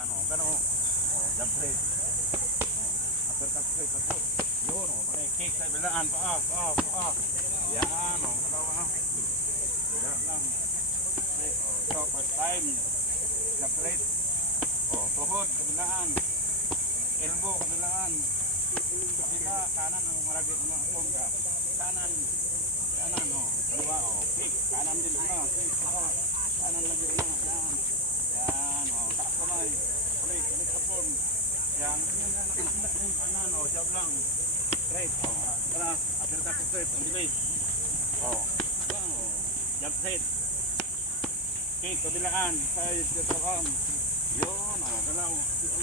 Ano, jump rate. Uppercut straight ako. Yun, cake sa bilaan. Paak. Yan, dalawa. Yan lang. Okay, so first time. Jump rate. Tuhod, kabilaan. Elbow, kabilaan. Kabila, kanan ang marami ka. Kanan, dalawa, kick. Kanan din kick. Kanan lagi yan. Yan, taas kamay. Ulit kapon. Yan, nakakita yung kanan, jab lang. Straight, tara, uppercut straight, ang bilis. Jump head. Kick, kabilaan, side, katawan. Yun, galaw,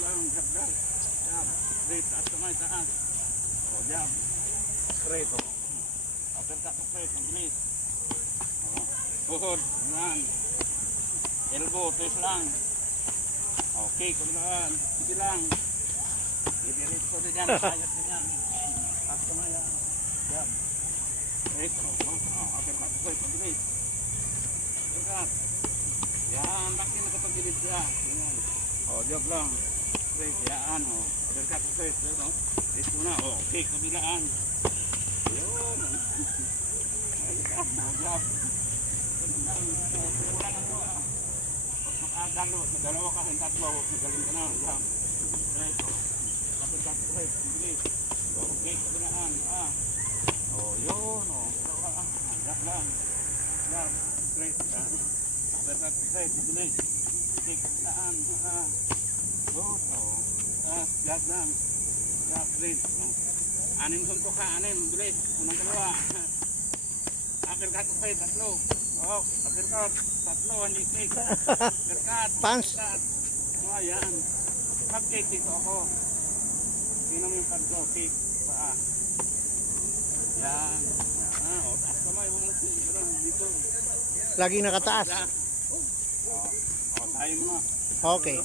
lang, jab. Jab, straight, taas kamay, taas. Jab, straight, uppercut straight, ang bilis. Tuhod, yan. Elbow, twist lang. Okay, kabilaan, sige lang. Idiretso din yan, ayat din yan. Taas kamay, jab. Straight, uppercut straight, ang bilis. Uppercut. Yan, bakit nakapagilid siya? Yan. Jab lang. Straight, yan. Uppercut straight. Ito na, okay, kabilaan. Yun. Ayan, jab. Wala na ito. Dalawa ka, tatlo. Magaling ka na. Jab. Straight. Uppercut straight. Bilis. Okay, kabilaan. Yun. Jab lang. Jab. Straight. Uppercut straight. Bilis. Kick. Kabilaan. Good. Jab lang. Jab straight. Anim suntok ka. Anim. Bilis. Unang dalawa. Uppercut straight. Tatlo. Uppercut. Tatlo. Hindi kick. Uppercut. Punch. Ayan. Pag-kick dito ako. Sino yung pad ko? Kick. Paa. Yan. Taas kamay. Dito. Laging nakataas. Tayo mo na. Okay.